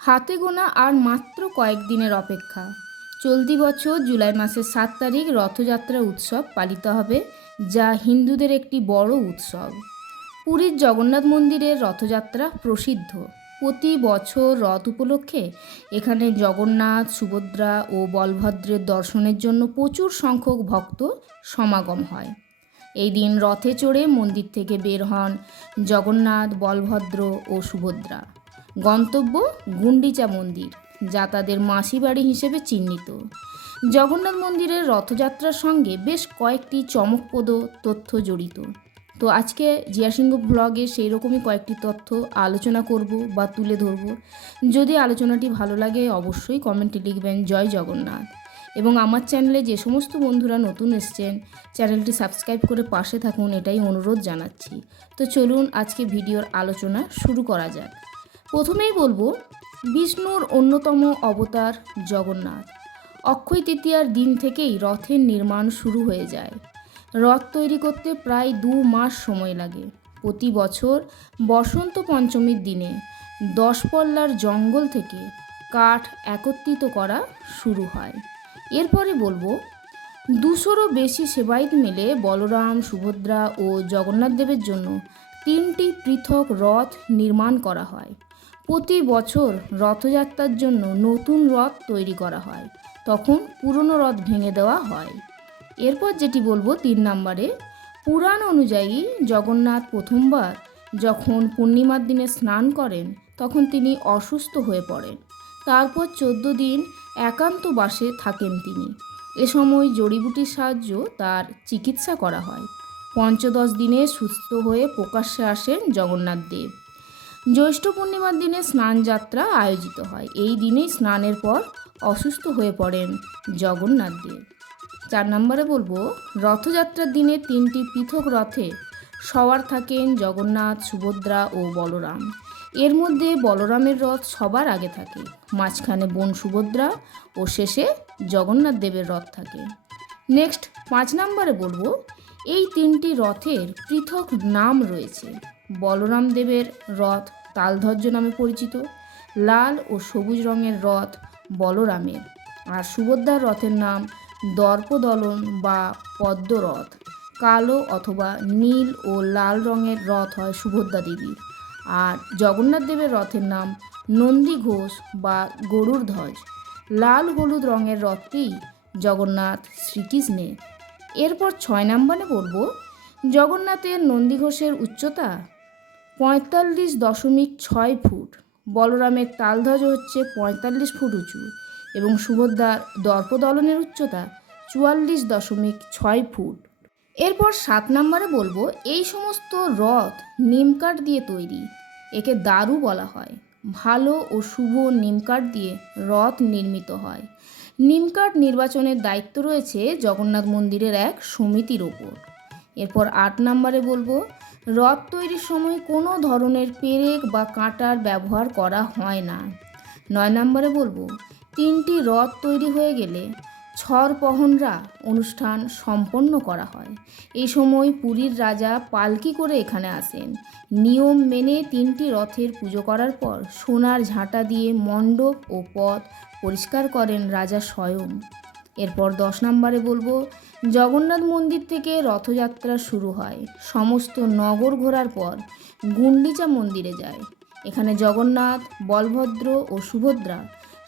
হাতে গোনা আর মাত্র কয়েকদিনের অপেক্ষা। চলতি বছর জুলাই মাসের সাত তারিখ রথযাত্রা উৎসব পালিত হবে, যা হিন্দুদের একটি বড় উৎসব। পুরীর জগন্নাথ মন্দিরের রথযাত্রা প্রসিদ্ধ। প্রতি বছর রথ উপলক্ষে এখানে জগন্নাথ, সুভদ্রা ও বলভদ্রের দর্শনের জন্য প্রচুর সংখ্যক ভক্ত সমাগম হয়। এই দিন রথে চড়ে মন্দির থেকে বের হন জগন্নাথ, বলভদ্র ও সুভদ্রা। গন্তব্য গুন্ডিচা মন্দির, যা তাদের মাসি বাড়ি হিসেবে চিহ্নিত। জগন্নাথ মন্দিরের রথযাত্রার সঙ্গে বেশ কয়েকটি চমকপ্রদ তথ্য জড়িত। তো আজকে জিয়াসিংহ ব্লগে সেই রকমই কয়েকটি তথ্য আলোচনা করব বা তুলে ধরব। যদি আলোচনাটি ভালো লাগে, অবশ্যই কমেন্টে লিখবেন জয় জগন্নাথ। এবং আমার চ্যানেলে যে সমস্ত বন্ধুরা নতুন এসছেন, চ্যানেলটি সাবস্ক্রাইব করে পাশে থাকুন, এটাই অনুরোধ জানাচ্ছি। তো চলুন আজকে ভিডিওর আলোচনা শুরু করা যাক। প্রথমেই বলব, বিষ্ণুর অন্যতম অবতার জগন্নাথ। অক্ষয় তৃতীয়ার দিন থেকেই রথের নির্মাণ শুরু হয়ে যায়। রথ তৈরি করতে প্রায় দু মাস সময় লাগে। প্রতি বছর বসন্ত পঞ্চমীর দিনে দশপল্লার জঙ্গল থেকে কাঠ একত্রিত করা শুরু হয়। এরপরে বলব, দুশোরও বেশি সেবায়িত মিলে বলরাম, সুভদ্রা ও জগন্নাথ দেবের জন্য তিনটি পৃথক রথ নির্মাণ করা হয়। প্রতি বছর রথযাত্রার জন্য নতুন রথ তৈরি করা হয়। তখন পুরনো রথ ভেঙে দেওয়া হয়। এরপর যেটি বলব তিন নম্বরে, পুরাণ অনুযায়ী জগন্নাথ প্রথমবার যখন পূর্ণিমার দিনে স্নান করেন, তখন তিনি অসুস্থ হয়ে পড়েন। তারপর চোদ্দ দিন একান্ত বাসে থাকেন তিনি। এ সময় জড়িবুটির সাহায্য তার চিকিৎসা করা হয়। পঞ্চদশ দিনে সুস্থ হয়ে প্রকাশ্যে আসেন জগন্নাথ দেব। জ্যৈষ্ঠ পূর্ণিমার দিনে স্নান যাত্রা আয়োজিত হয়। এই দিনেই স্নানের পর অসুস্থ হয়ে পড়েন জগন্নাথ দেব। চার নম্বরে বলব, রথযাত্রার দিনে তিনটি পৃথক রথে সবার থাকেন জগন্নাথ, সুভদ্রা ও বলরাম। এর মধ্যে বলরামের রথ সবার আগে থাকে। মাঝখানে বোন সুভদ্রা ও শেষে জগন্নাথ দেবের রথ থাকে। নেক্সট, পাঁচ নম্বরে বলব, এই তিনটি রথের পৃথক নাম রয়েছে। বলরাম দেবের রথ তালধ্বজ নামে পরিচিত। লাল ও সবুজ রঙের রথ বলরামের। আর সুভদ্রার রথের নাম দর্পদলন বা পদ্মরথ। কালো অথবা নীল ও লাল রঙের রথ হয় সুভদ্রা দেবীর। আর জগন্নাথ দেবের রথের নাম নন্দী ঘোষ বা গরুর ধ্বজ। লাল হলুদ রঙের রথটি জগন্নাথ শ্রীকৃষ্ণের এরপর ছয় নম্বরে বলব জগন্নাথের নন্দী ঘোষের উচ্চতা। পঁয়তাল্লিশ দশমিক ছয় ফুট। বলরামের তালধ্বজ হচ্ছে পঁয়তাল্লিশ ফুট উঁচু এবং সুভদ্রার দর্পদলনের উচ্চতা চুয়াল্লিশ দশমিক ছয় ফুট। এরপর সাত নম্বরে বলব, এই সমস্ত রথ নিমকাঠ দিয়ে তৈরি। একে দারু বলা হয়। ভালো ও শুভ নিমকাঠ দিয়ে রথ নির্মিত হয়। নিমকাঠ নির্বাচনের দায়িত্ব রয়েছে জগন্নাথ মন্দিরের এক সমিতির ওপর। এরপর আট নম্বরে বলব রথ তৈরির সময় কোনো ধরনের পেরেক বা কাঁটার ব্যবহার করা হয় না। নয় নম্বরে বলব, তিনটি রথ তৈরি হয়ে গেলে ছর পহনরা অনুষ্ঠান সম্পন্ন করা হয়। এই সময় পুরীর রাজা পালকি করে এখানে আসেন। নিয়ম মেনে তিনটি রথের পুজো করার পর সোনার ঝাঁটা দিয়ে মণ্ডপ ও পথ পরিষ্কার করেন রাজা স্বয়ং। এরপর দশ নম্বরে বলব, জগন্নাথ মন্দির থেকে রথযাত্রা শুরু হয়। সমস্ত নগর ঘোরার পর গুন্ডিচা মন্দিরে যায়। এখানে জগন্নাথ, বলভদ্র ও সুভদ্রা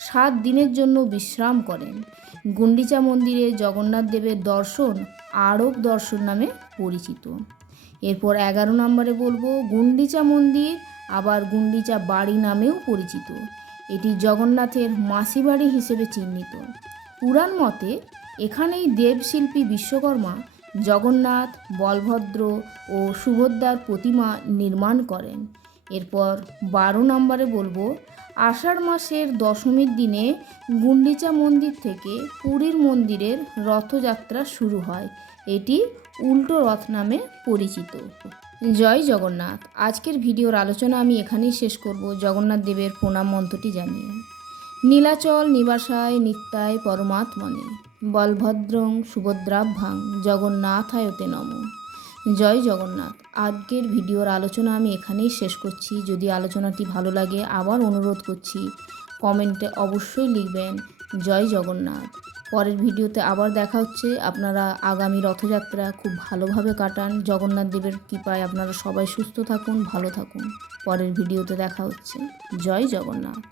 সাত দিনের জন্য বিশ্রাম করেন। গুন্ডিচা মন্দিরে জগন্নাথ দেবের দর্শন আরব দর্শন নামে পরিচিত। এরপর এগারো নম্বরে বলব, গুন্ডিচা মন্দির আবার গুন্ডিচা বাড়ি নামেও পরিচিত। এটি জগন্নাথের মাসি বাড়ি হিসেবে চিহ্নিত। পুরাণ মতে এখানেই দেবশিল্পী বিশ্বকর্মা জগন্নাথ, বলভদ্র ও সুভদ্রার প্রতিমা নির্মাণ করেন। এরপর বারো নম্বরে বলব, আষাঢ় মাসের দশমীর দিনে গুন্ডিচা মন্দির থেকে পুরীর মন্দিরের রথযাত্রা শুরু হয়। এটি উল্টো রথ নামে পরিচিত। জয় জগন্নাথ। আজকের ভিডিওর আলোচনা আমি এখানেই শেষ করব। জগন্নাথ দেবের প্রণাম মন্ত্রটি জানিয়ে। নীলাচল নিবাসায় নিত্যায় পরমাত্মনে। বলভদ্রং সুভদ্রাভ্যাং জগন্নাথায়তে নম। জয় জগন্নাথ। আজকের ভিডিওর আলোচনা আমি এখানেই শেষ করছি। যদি আলোচনাটি ভালো লাগে, আবার অনুরোধ করছি, কমেন্টে অবশ্যই লিখবেন, জয় জগন্নাথ। পরের ভিডিওতে আবার দেখা হচ্ছে। আপনারা আগামী রথযাত্রা খুব ভালোভাবে কাটান। জগন্নাথ দেবের কৃপায় আপনারা সবাই সুস্থ থাকুন, ভালো থাকুন। পরের ভিডিওতে দেখা হচ্ছে। জয় জগন্নাথ।